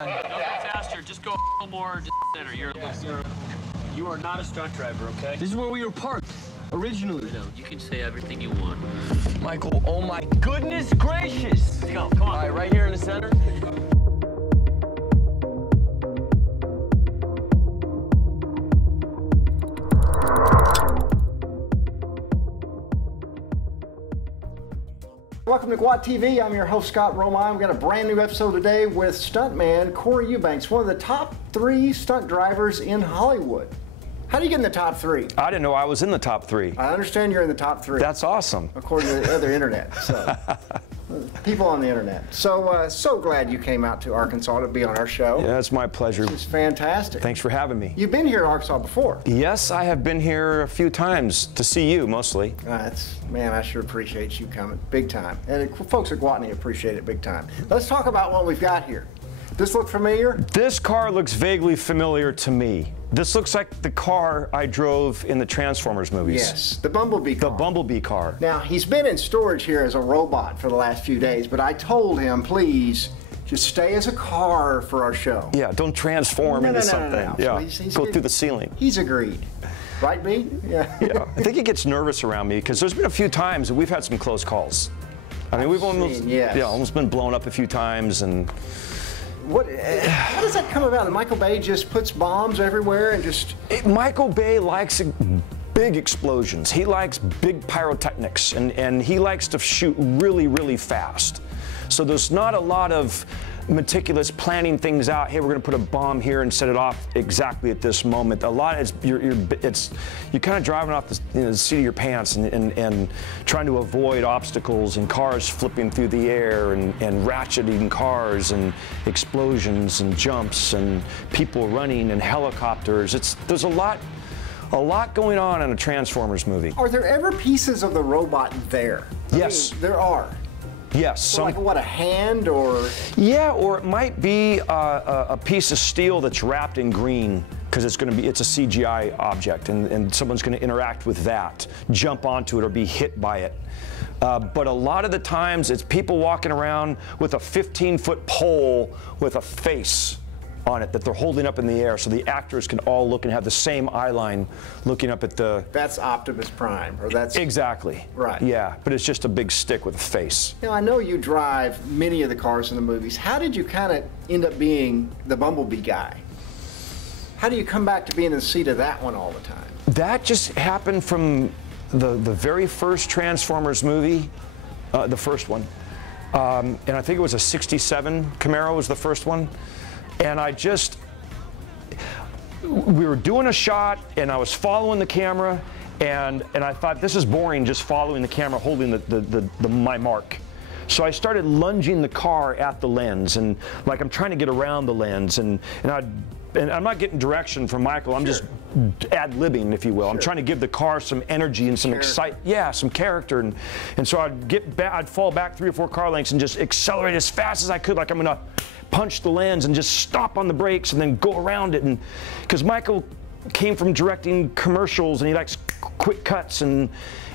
Don't go faster. Just go a little more center. You are not a stunt driver, okay? This is where we were parked originally. No, you can say everything you want. Michael, oh my goodness gracious! Let's go. Come on. All right, right here in the center. Welcome to GWAT TV. I'm your host, Scott Romine. We've got a brand new episode today with Stuntman Corey Eubanks, one of the top 3 stunt drivers in Hollywood. How do you get in the top 3? I didn't know I was in the top 3. I understand you're in the top 3. That's awesome. According to the other internet. So, people on the internet. So, so glad you came out to Arkansas to be on our show. Yeah, it's my pleasure. It's fantastic. Thanks for having me. You've been here in Arkansas before. Yes, I have been here a few times to see you, mostly. Man, I sure appreciate you coming, big time. And folks at Gwatney appreciate it big time. Let's talk about what we've got here. This look familiar? This car looks vaguely familiar to me. This looks like the car I drove in the Transformers movies. Yes, the Bumblebee car. The Bumblebee car. Now, he's been in storage here as a robot for the last few days, but I told him, please, just stay as a car for our show. Yeah, don't transform into something. No. Yeah, He's go through the ceiling. He's agreed. Right, B? Yeah. Yeah, I think he gets nervous around me because there's been a few times that we've had some close calls. I mean, we've almost been blown up a few times, and how does that come about? Michael Bay just puts bombs everywhere and just... Michael Bay likes big explosions. He likes big pyrotechnics, and he likes to shoot really, really fast. So there's not a lot of meticulous planning things out. Hey, we're going to put a bomb here and set it off exactly at this moment. A lot is you're kind of driving off the seat of your pants and trying to avoid obstacles and cars flipping through the air and ratcheting cars and explosions and jumps and people running and helicopters. There's a lot going on in a Transformers movie. Are there ever pieces of the robot there? Yes. I mean, there are. Yes. So like what, a hand or? Yeah, or it might be a piece of steel that's wrapped in green because it's a CGI object and someone's going to interact with that, jump onto it or be hit by it. But a lot of the times it's people walking around with a 15-foot pole with a face on it that they're holding up in the air so the actors can all look and have the same eye line looking up at the... That's Optimus Prime, or that's... Exactly. Right. Yeah, but it's just a big stick with a face. Now, I know you drive many of the cars in the movies. How did you kind of end up being the Bumblebee guy? How do you come back to being in the seat of that one all the time? That just happened from the very first Transformers movie, the first one. And I think it was a '67 Camaro was the first one. And we were doing a shot and I was following the camera and I thought, this is boring just following the camera holding my mark. So I started lunging the car at the lens and like I'm trying to get around the lens and I'm not getting direction from Michael, I'm just ad-libbing, if you will. I'm trying to give the car some energy and some some character. And so I'd fall back 3 or 4 car lengths and just accelerate as fast as I could, like I'm gonna punch the lens and just stop on the brakes and then go around it. And because Michael came from directing commercials and he likes quick cuts so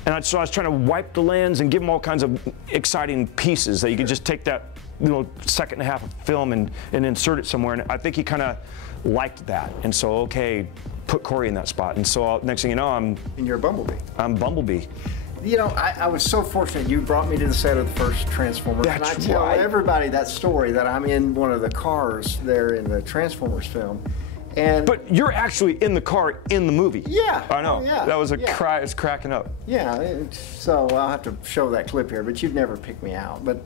I was trying to wipe the lens and give him all kinds of exciting pieces that you could just take that second and a half of film and insert it somewhere. And I think he kind of liked that. And so, okay, put Corey in that spot. And so next thing you know, And you're Bumblebee. I'm Bumblebee. You know, I was so fortunate you brought me to the set of the first Transformers. That's and I tell everybody that story that I'm in one of the cars there in the Transformers film. But you're actually in the car in the movie. Yeah. I know. Oh, yeah. That was cry. It's cracking up. Yeah. So I'll have to show that clip here, but you'd never pick me out. But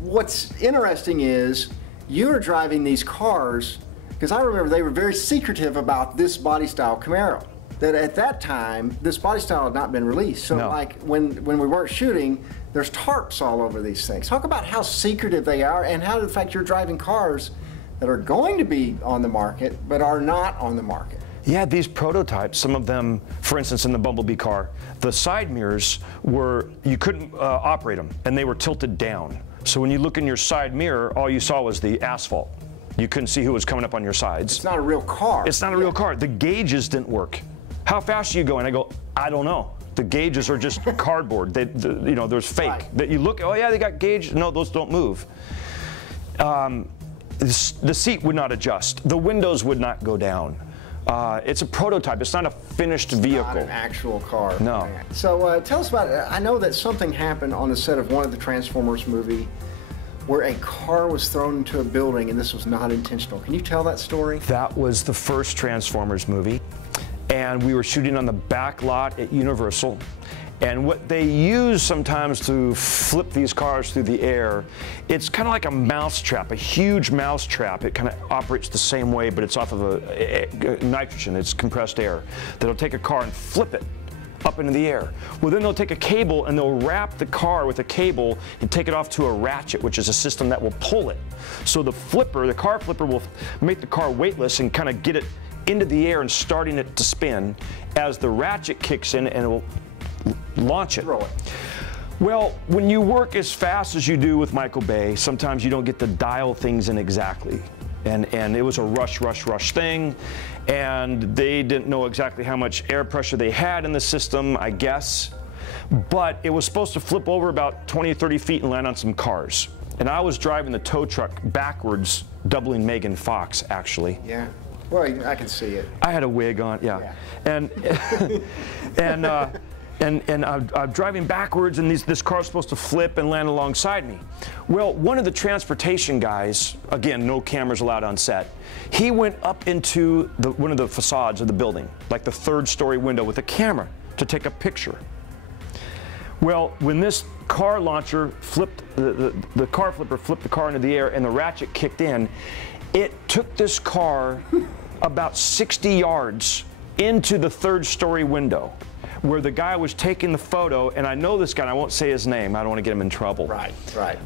what's interesting is you're driving these cars, because I remember they were very secretive about this body style Camaro. That at that time, this body style had not been released. So like when we weren't shooting, there's tarps all over these things. Talk about how secretive they are and how the fact you're driving cars that are going to be on the market but are not on the market. Yeah, these prototypes, some of them, for instance, in the Bumblebee car, the side mirrors you couldn't operate them and they were tilted down. So when you look in your side mirror, all you saw was the asphalt. You couldn't see who was coming up on your sides. It's not a real car. It's not a real car. The gauges didn't work. How fast are you going? I go, I don't know. The gauges are just cardboard. There's fake. Right. That you look, oh yeah, they got gauge. No, those don't move. the seat would not adjust. The windows would not go down. It's a prototype. It's not a finished vehicle. Not an actual car. No. So tell us about it. I know that something happened on the set of one of the Transformers movie where a car was thrown into a building and this was not intentional. Can you tell that story? That was the first Transformers movie. And we were shooting on the back lot at Universal. And what they use sometimes to flip these cars through the air, it's kind of like a mousetrap, a huge mousetrap. It kind of operates the same way, but it's off of a nitrogen, it's compressed air. That'll take a car and flip it up into the air. Well, then they'll take a cable and they'll wrap the car with a cable and take it off to a ratchet, which is a system that will pull it. So the flipper, the car flipper, will make the car weightless and kind of get it into the air and starting it to spin as the ratchet kicks in and it will launch it. Throw it. Well, when you work as fast as you do with Michael Bay, sometimes you don't get to dial things in exactly. And it was a rush thing, and they didn't know exactly how much air pressure they had in the system, I guess. But it was supposed to flip over about 20 or 30 feet and land on some cars. And I was driving the tow truck backwards, doubling Megan Fox, actually. Yeah. Well, I can see it. I had a wig on, yeah. And I'm driving backwards, and this car's supposed to flip and land alongside me. Well, one of the transportation guys, again, no cameras allowed on set, he went up into one of the facades of the building, like the third-story window, with a camera to take a picture. Well, when this car launcher flipped, the car flipper flipped the car into the air and the ratchet kicked in, it took this car about 60 yards into the third-story window, where the guy was taking the photo, and I know this guy, and I won't say his name, I don't want to get him in trouble. Right.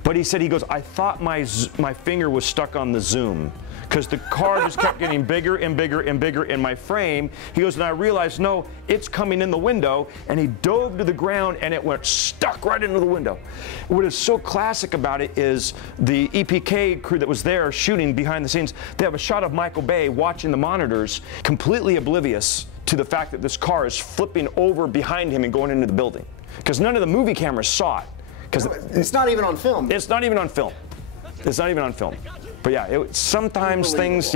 But he said, I thought my finger was stuck on the zoom, because the car just kept getting bigger and bigger and bigger in my frame. He goes, and I realized, no, it's coming in the window, and he dove to the ground, and it went stuck right into the window. What is so classic about it is the EPK crew that was there shooting behind the scenes, they have a shot of Michael Bay watching the monitors, completely oblivious to the fact that this car is flipping over behind him and going into the building. Because none of the movie cameras saw it. Because it's not even on film. It's not even on film. It's not even on film. But yeah, sometimes things,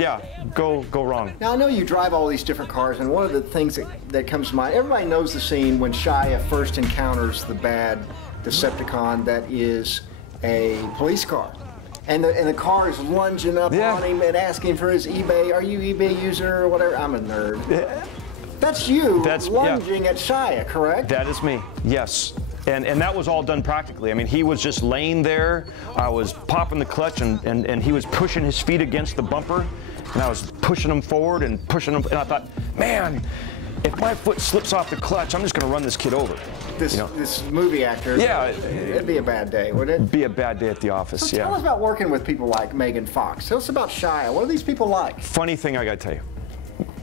go wrong. Now, I know you drive all these different cars, and one of the things that comes to mind, everybody knows the scene when Shia first encounters the bad Decepticon that is a police car. And the car is lunging up on him and asking for his eBay. Are you eBay user or whatever? I'm a nerd. Yeah. That's you lunging at Shia, correct? That is me, yes. And that was all done practically. I mean, he was just laying there. I was popping the clutch, and he was pushing his feet against the bumper. And I was pushing him forward and pushing him. And I thought, man, if my foot slips off the clutch, I'm just going to run this kid over. This movie actor, it'd be a bad day, wouldn't it? It'd be a bad day at the office, so tell us about working with people like Megan Fox. Tell us about Shia. What are these people like? Funny thing I got to tell you.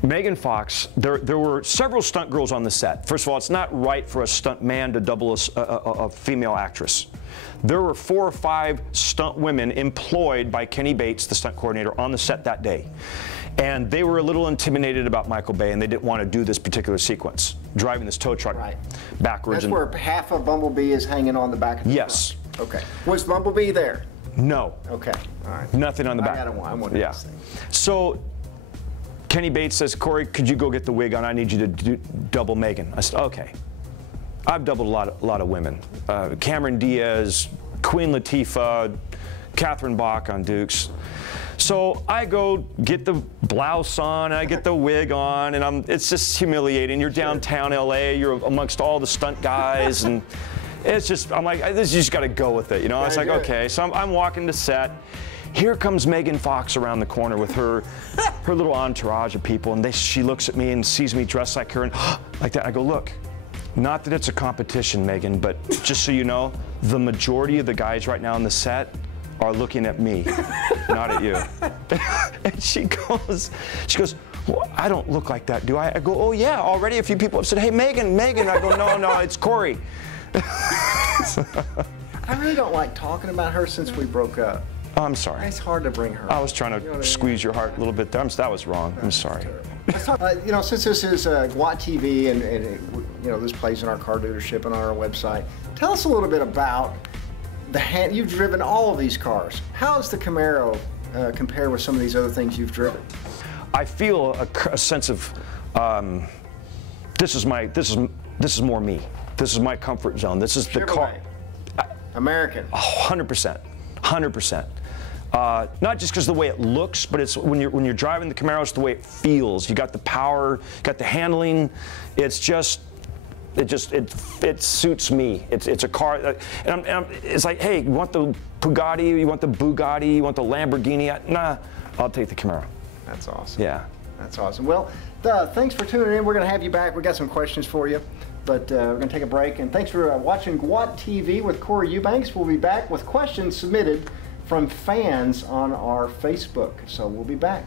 Megan Fox, there were several stunt girls on the set. First of all, it's not right for a stunt man to double a female actress. There were 4 or 5 stunt women employed by Kenny Bates, the stunt coordinator, on the set that day. And they were a little intimidated about Michael Bay, and they didn't want to do this particular sequence, driving this tow truck backwards. That's where half of Bumblebee is hanging on the back of the Yes. truck. Okay. Was Bumblebee there? No. Okay. All right. Nothing on the back. I wanted this thing. So Kenny Bates says, Corey, could you go get the wig on? I need you to double Megan. I said, okay. I've doubled a lot of women. Cameron Diaz, Queen Latifah, Catherine Bach on Dukes. So I go get the blouse on, I get the wig on, and it's just humiliating. You're downtown LA, you're amongst all the stunt guys, and it's just, I'm like, you just gotta go with it, you know? It's like, okay, so I'm walking to set. Here comes Megan Fox around the corner with her little entourage of people, and she looks at me and sees me dressed like her, and like that. I go, look, not that it's a competition, Megan, but just so you know, the majority of the guys right now on the set are looking at me, not at you. And she goes, well, I don't look like that, do I? I go, oh yeah, already a few people have said, hey, Megan. I go, no, it's Corey. I really don't like talking about her since we broke up. Oh, I'm sorry. It's hard to bring her up. I was trying to squeeze your heart a little bit there. That was wrong. I'm sorry. Let's talk, since this is GWAT TV and this plays in our car dealership and on our website, tell us a little bit about you've driven all of these cars. How is the Camaro compare with some of these other things you've driven? I feel a sense of this is more me. This is my comfort zone. This is the car. American. 100%. 100%. Not just because of the way it looks, but it's when you're driving the Camaro, it's the way it feels. You got the power, you got the handling. It's just. It suits me. It's a car, and it's like, hey, you want the Bugatti, you want the Bugatti, you want the Lamborghini? Nah, I'll take the Camaro. That's awesome. Yeah. That's awesome. Well, thanks for tuning in. We're going to have you back. We got some questions for you, but we're going to take a break. And thanks for watching GWAT TV with Corey Eubanks. We'll be back with questions submitted from fans on our Facebook. So we'll be back.